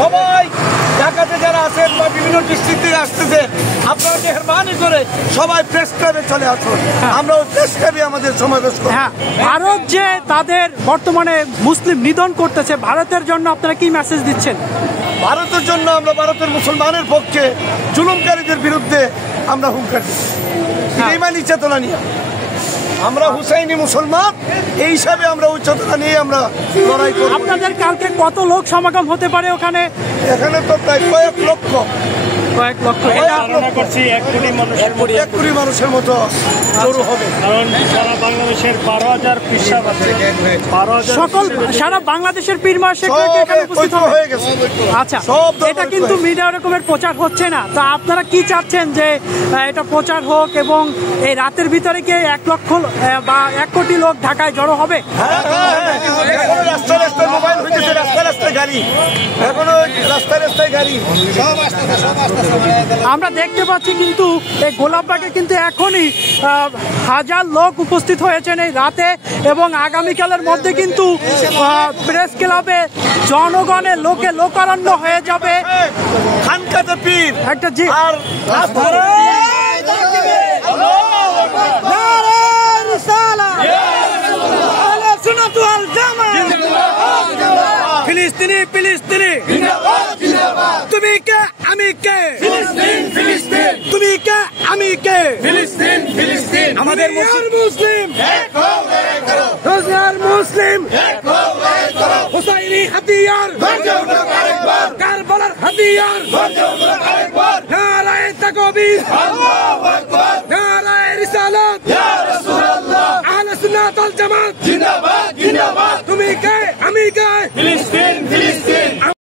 সবাই ঢাকাতে যারা আছেন বা বিভিন্ন ডিস্ট্রিক্ট থেকে আসতেছে, আপনারা মেহরবানি করে সবাই প্রেস ক্লাবে চলে আসুন। আমরা ওই প্রেস ক্লাবে আমাদের সমাবেশ করব। হ্যাঁ, ভারত যে তাদের বর্তমানে মুসলিম নিধন করতেছে, ভারতের জন্য আপনারা কি মেসেজ দিচ্ছেন? ভারতের জন্য আমরা ভারতের মুসলমানের পক্ষে, জুলুমকারীদের বিরুদ্ধে আমরা হুঙ্কার দিচ্ছি। ইমানি চেতনা নিয়ে আমরা হুসাইনি মুসলমান, এই হিসাবে আমরা ওই চেতনা নিয়ে আমরা লড়াই করব। আপনাদের কালকে কত লোক সমাগম হতে পারে ওখানে? এখানে তো প্রায় কয়েক লক্ষ করছি 1 কোটি মানুষ, 1 কোটি মানুষের মতো জড়ো হবে। কারণ সারা বাংলাদেশের 12,000 পৃষ্ঠা আছে, সকল সারা বাংলাদেশের পীর মা শেখ এখানে উপস্থিত হয়ে গেছে। আচ্ছা, এটা কিন্তু মিডিয়া রকমের প্রচার হচ্ছে না, তো আপনারা কি চাচ্ছেন যে এটা প্রচার হোক এবং এই রাতের ভিতরে কি 1 লক্ষ বা 1 কোটি লোক ঢাকায় জড়ো হবে? রাস্তায় রাস্তায় মোবাইল হয়ে গেছে, রাস্তায় রাস্তায় গাড়ি, এখনো রাস্তায় রাস্তায় গাড়ি। আমরা দেখতে পাচ্ছি কিন্তু এই গোলাপবাগে কিন্তু এখনই 1000 লোক উপস্থিত হয়েছেন এই রাতে, এবং আগামীকালের মধ্যে কিন্তু প্রেস ক্লাবে জনগণের লোকে লোকারণ্য হয়ে যাবে। খানকাতে পীর একটা জি আর ফিলিস্তিনি ফিলিস্তিনি, তুমি কে আমি কে, তুমি কে আমি কে, আমাদের মুসলিম মুসলিম হুসাইনি হাতিয়ার, কারবালার হাতিয়ার, নারায়ে তাকবীর।